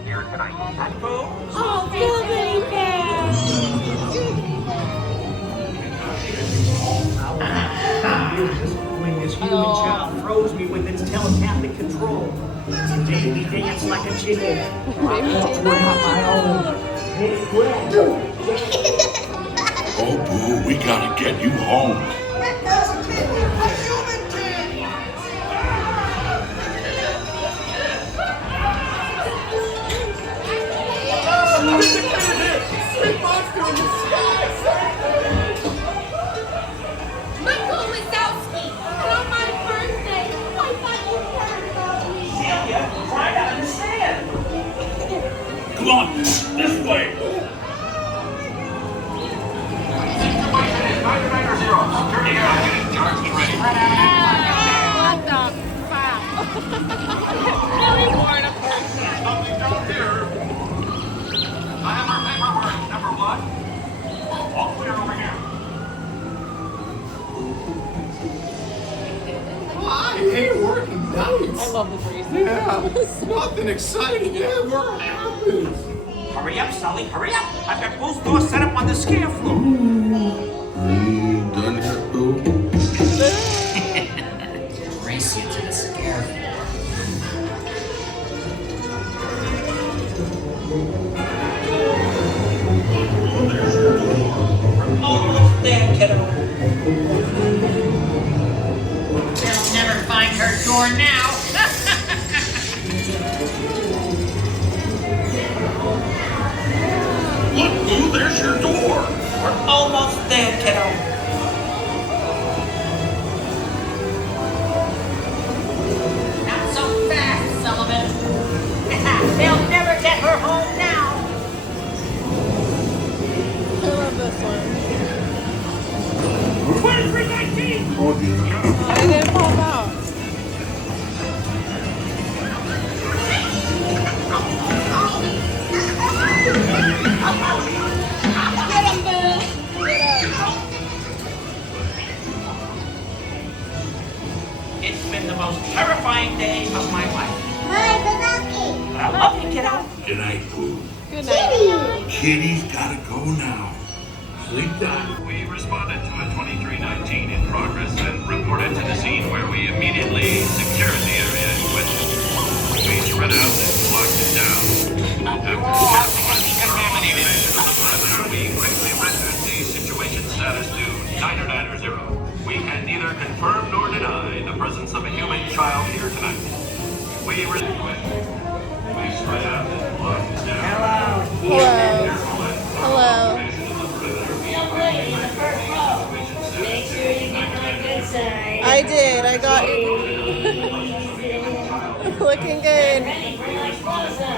child here tonight. Oh, Billy Bear! When this human child throws me with its telepathic control. Today we dance like a chicken. Oh, boo, we gotta get you home. Michael Wazowski, and on my birthday, I thought you cared about me. Celia, try to understand. Come on, this way. What the crap? Really bored of person. Nothing down here. I have our paperwork, number one. All clear over here. I hate working nights. I love the breeze. Yeah, nothing exciting ever happens. Hurry up, Sully, hurry up. I've got both doors set up on the scare floor. Are you done yet, boo? Race you to the scare floor. Almost there, kiddo. They'll never find her door now. Look, boo, there's your door. We're almost there, kiddo. Not so fast, Sullivan. They'll never get her home now. I love this one. 2319! Oh, dear. I didn't pop out. Get him, Boo! It's been the most terrifying day of my life. Mike Wazowski! But I love you, kiddo. Good night, boo. Good night. Kitty's gotta go now. Sleep tight. We responded to a 2319 in progress and reported to the scene where we immediately secured the area in question. We spread out and locked it down. After careful decontaminated the perimeter, we quickly rendered the situation status to 990. We can neither confirm nor deny the presence of a human child here tonight. We spread out and locked it down. Hello. Hello. Make sure you get my good side. I did. I got looking good. Ready for my close-up.